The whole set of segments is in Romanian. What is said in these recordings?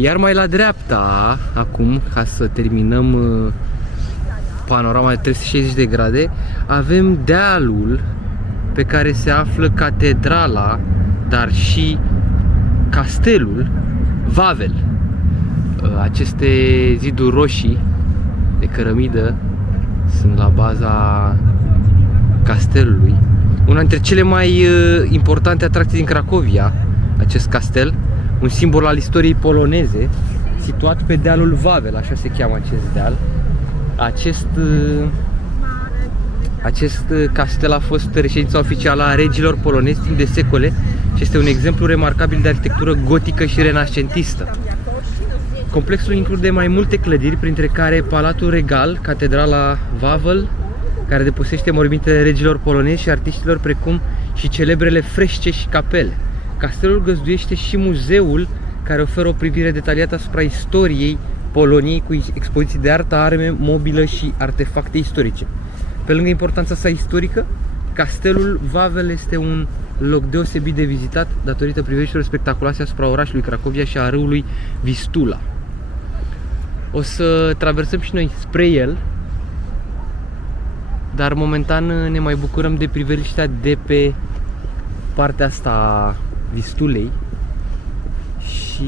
Iar mai la dreapta, acum, ca să terminăm panorama de 360 de grade, avem dealul pe care se află catedrala, dar și castelul Wawel. Aceste ziduri roșii de cărămidă sunt la baza castelului. Una dintre cele mai importante atracții din Cracovia, acest castel, un simbol al istoriei poloneze, situat pe dealul Wawel, așa se cheamă acest deal. Acest castel a fost reședința oficială a regilor polonezi timp de secole și este un exemplu remarcabil de arhitectură gotică și renascentistă. Complexul include mai multe clădiri, printre care Palatul Regal, Catedrala Wawel, care deposește mormintele regilor polonezi și artiștilor, precum și celebrele frește și capele. Castelul găzduiește și muzeul, care oferă o privire detaliată asupra istoriei Poloniei, cu expoziții de artă, arme, mobilă și artefacte istorice. Pe lângă importanța sa istorică, castelul Wawel este un loc deosebit de vizitat datorită priveștilor spectaculoase asupra orașului Cracovia și a râului Vistula. O să traversăm și noi spre el, dar momentan ne mai bucurăm de priveliștea de pe partea asta a Vistulei. Și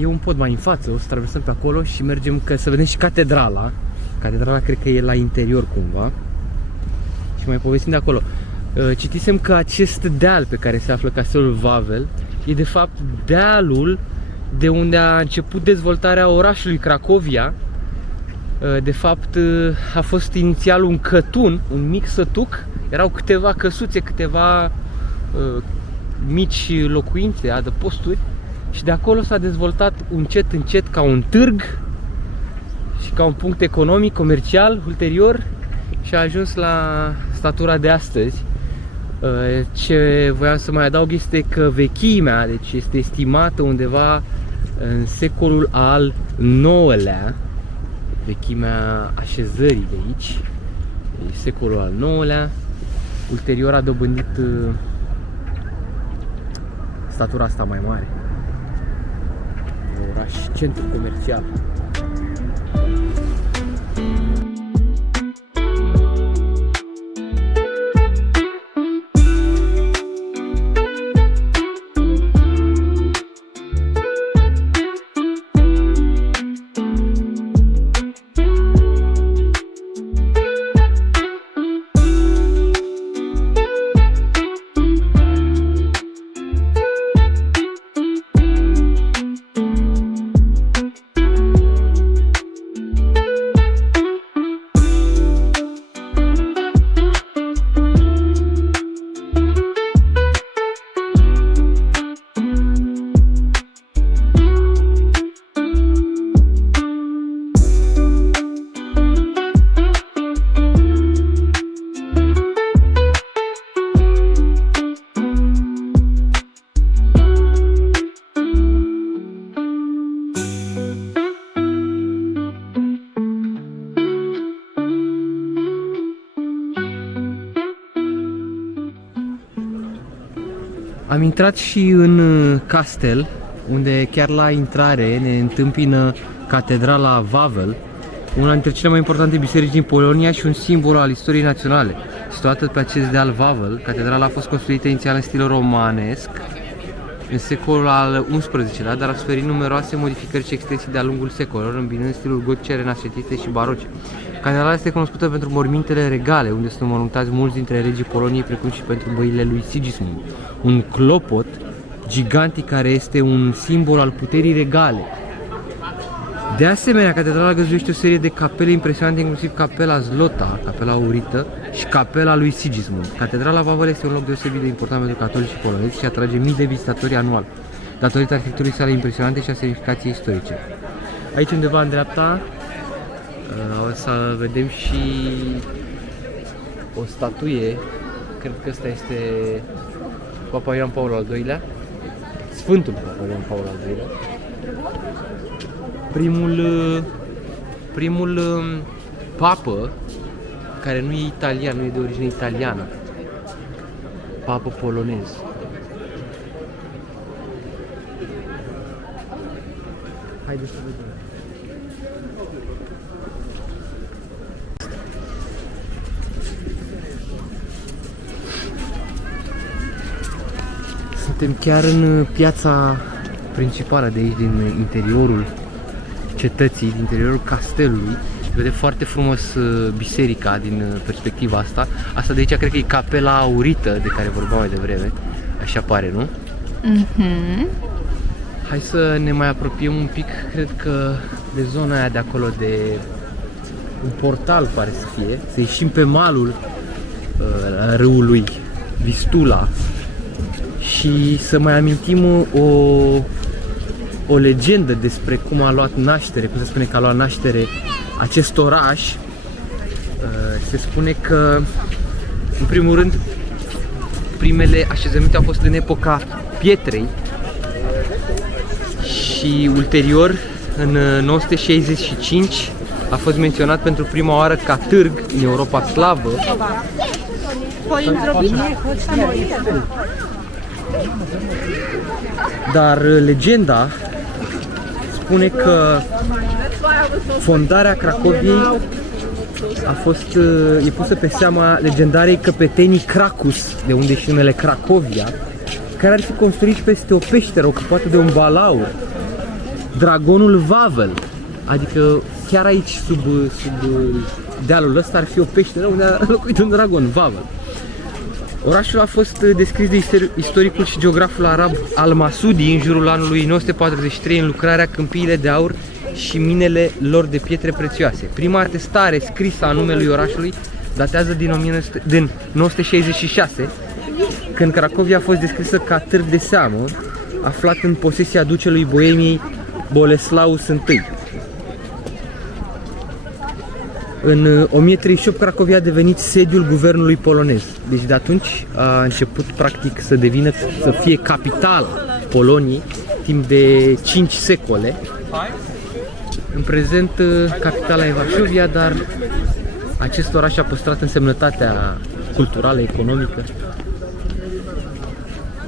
e un pod mai în față, o să traversăm pe acolo și mergem să vedem și catedrala. Catedrala cred că e la interior cumva și mai povestim de acolo. Citisem că acest deal pe care se află castelul Wawel e de fapt dealul de unde a început dezvoltarea orașului Cracovia. De fapt a fost inițial un cătun, un mic sătuc, erau câteva căsuțe, câteva mici locuințe, adăposturi, și de acolo s-a dezvoltat încet încet ca un târg și ca un punct economic, comercial, ulterior, și a ajuns la statura de astăzi. Ce voiam să mai adaug este că vechimea, deci este estimată undeva în secolul al IX-lea, vechimea așezării de aici, secolul al IX-lea, ulterior a dobândit statura asta mai mare, oraș, centru comercial. Am intrat și în castel, unde chiar la intrare ne întâmpină catedrala Wawel, una dintre cele mai importante biserici din Polonia și un simbol al istoriei naționale. Situată pe acest deal Wawel, catedrala a fost construită inițial în stil romanesc în secolul al XI-lea, dar a suferit numeroase modificări și extensii de-a lungul secolelor, îmbinând stilul gotice, renascentiste și baroce. Catedrala este cunoscută pentru mormintele regale, unde sunt înmormântați mulți dintre regii Poloniei, precum și pentru băile lui Sigismund, un clopot gigantic care este un simbol al puterii regale. De asemenea, catedrala găzduiește o serie de capele impresionante, inclusiv capela Zlota, capela aurită, și capela lui Sigismund. Catedrala Wawel este un loc deosebit de important pentru catolici și polonezi și atrage mii de vizitatori anual, datorită arhitecturii sale impresionante și a semnificației istorice. Aici undeva în dreapta o să vedem și o statuie, cred că ăsta este Papa Ioan Paul al II-lea, Sfântul Papa Ioan Paul al II-lea, primul papă care nu e italian, nu e de origine italiană, papă polonez. Haideți să vedem. Suntem chiar în piața principală de aici, din interiorul cetății, din interiorul castelului. Se vede foarte frumos biserica din perspectiva asta. Asta de aici cred că e capela aurită de care vorbeam mai devreme. Așa pare, nu? Hai să ne mai apropiem un pic, cred că de zona aia de acolo, de un portal pare să fie. Să ieșim pe malul râului Vistula și să mai amintim o legendă despre cum a luat naștere, cum se spune că a luat naștere acest oraș. Se spune că, în primul rând, primele așezăminte au fost în epoca pietrei și ulterior, în 965, a fost menționat pentru prima oară ca târg în Europa slavă. Dar legenda spune că fondarea Cracoviei a fost e pusă pe seama legendarei căpetenii Cracus, de unde și numele Cracovia, care ar fi construit peste o peșteră ocupată de un balaur, dragonul Vavel. Adică chiar aici, sub dealul ăsta, ar fi o peșteră unde a locuit un dragon, Vavel. Orașul a fost descris de istoricul și geograful arab Al-Masudi în jurul anului 943 în lucrarea Câmpiile de aur și minele lor de pietre prețioase. Prima atestare scrisă a numelui orașului datează din 966, când Cracovia a fost descrisă ca târg de seamă, aflat în posesia ducelui Boemiei Boleslaus I. În 1038 Cracovia a devenit sediul guvernului polonez. Deci de atunci a început practic să fie capitala Poloniei timp de 5 secole. În prezent capitala e Varșovia, dar acest oraș a păstrat însemnătatea culturală, economică.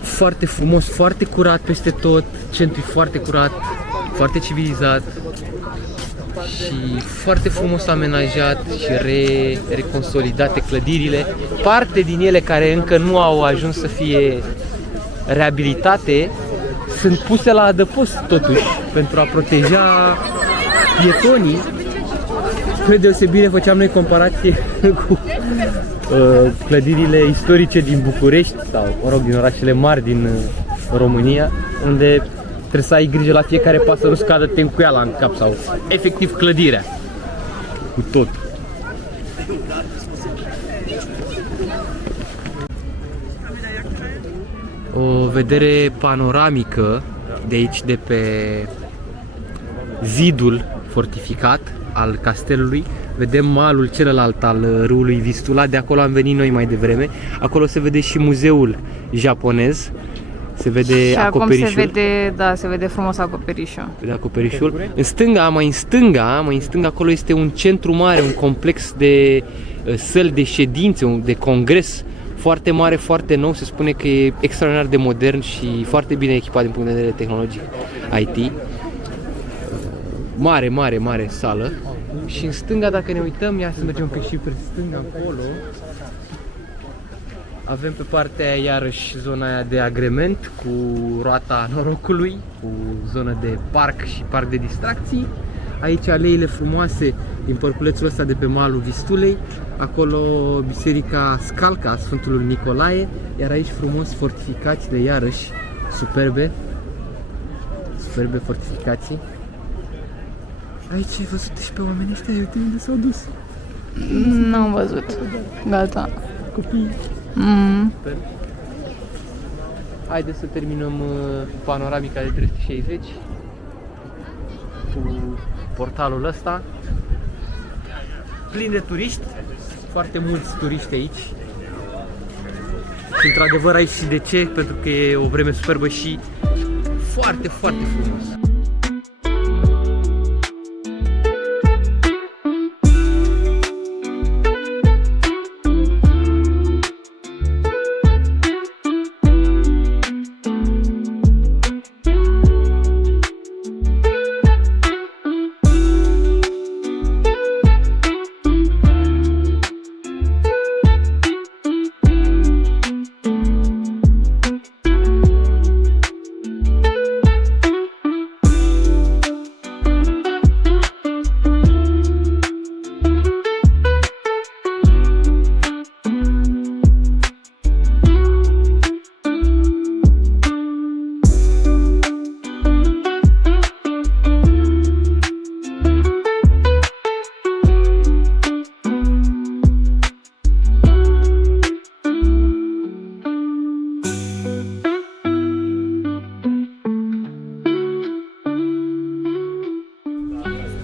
Foarte frumos, foarte curat peste tot, centru foarte curat, foarte civilizat și foarte frumos amenajat și reconsolidate clădirile. Parte din ele care încă nu au ajuns să fie reabilitate sunt puse la adăpost totuși pentru a proteja pietonii. Spre deosebire făceam noi comparație cu clădirile istorice din București sau, mă rog, din orașele mari din România, unde trebuie să ai grijă la fiecare pas să nu scadă tencuiala în cap sau efectiv clădirea cu tot. O vedere panoramică de aici, de pe zidul fortificat al castelului. Vedem malul celălalt al râului Vistula, de acolo am venit noi mai devreme. Acolo se vede și muzeul japonez. Se vede și acoperișul. Acum se vede, da, se vede frumos acoperișul. Vede acoperișul. În stânga, mai în stânga, acolo este un centru mare, un complex de săli de ședințe, de congres foarte mare, foarte nou. Se spune că e extraordinar de modern și foarte bine echipat din punct de vedere tehnologic IT. Mare sală. Și în stânga, dacă ne uităm, ia să mergem un pic și pe stânga acolo. Avem pe partea aia iarăși zona aia de agrement cu roata norocului, cu zonă de parc și parc de distracții. Aici aleile frumoase din parculețul ăsta de pe malul Vistulei. Acolo biserica Scalca, Sfântul Nicolae, iar aici frumos fortificațiile, iarăși superbe fortificații. Aici ai văzut și pe oamenii ăștia, uite unde s-au dus. N-am văzut. Gata. Copii. Super. Haideți să terminăm panoramica de 360 cu portalul ăsta. Plin de turiști, foarte mulți turiști aici. Și într-adevăr aici și de ce? Pentru că e o vreme superbă și foarte frumos.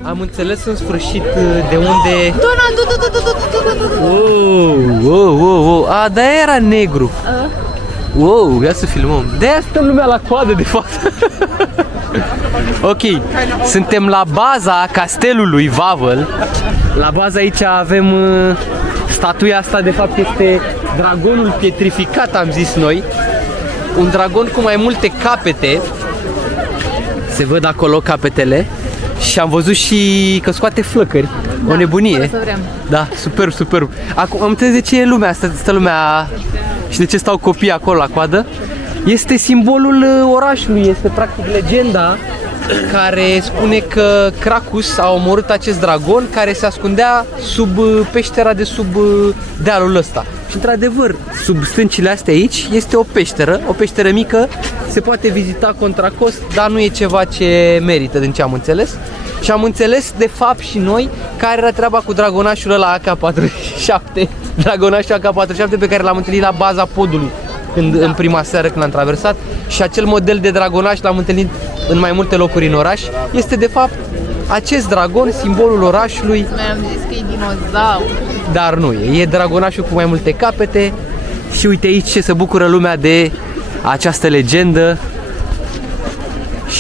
Am înțeles în sfârșit de unde... Wow. A, de-aia era negru. Wow, ia să filmăm. De-aia stă lumea la coadă, de fapt. Ok, suntem la baza castelului Wawel. La bază aici avem statuia asta, de fapt este dragonul pietrificat, am zis noi. Un dragon cu mai multe capete. Se văd acolo capetele. Și am văzut și că scoate flăcări. Da, o nebunie. să vrem. Da, superb. Acum am înțeles de ce e lumea asta, stă lumea și de ce stau copiii acolo la coadă. Este simbolul orașului, este practic legenda care spune că Cracus a omorât acest dragon care se ascundea sub peștera de sub dealul ăsta. Și într-adevăr, sub stâncile astea aici este o peșteră mică, se poate vizita contra cost, dar nu e ceva ce merită din ce am înțeles. Și am înțeles de fapt și noi care era treaba cu dragonașul ăla AK-47, dragonașul AK-47 pe care l-am întâlnit la baza podului în prima seară când am traversat, și acel model de dragonaș l-am întâlnit în mai multe locuri în oraș. Este de fapt acest dragon, simbolul orașului. Noi am zis că e dinozaur. Dar nu e dragonașul cu mai multe capete. Și uite aici ce se bucură lumea de această legendă.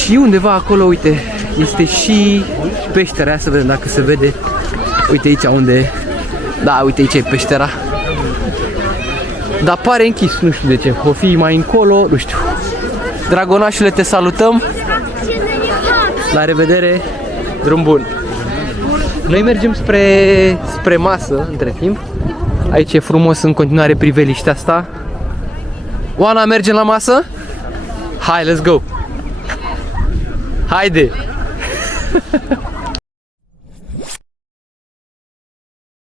Și undeva acolo, uite, este și peștera, ia să vedem dacă se vede. Uite aici unde... Da, uite aici e peștera. Dar pare închis, nu știu de ce. O fi mai încolo, nu știu. Dragonașule, te salutăm. La revedere. Drum bun. Noi mergem spre masă între timp. Aici e frumos în continuare priveliștea asta. Oana, mergem la masă? Hai, let's go. Haide.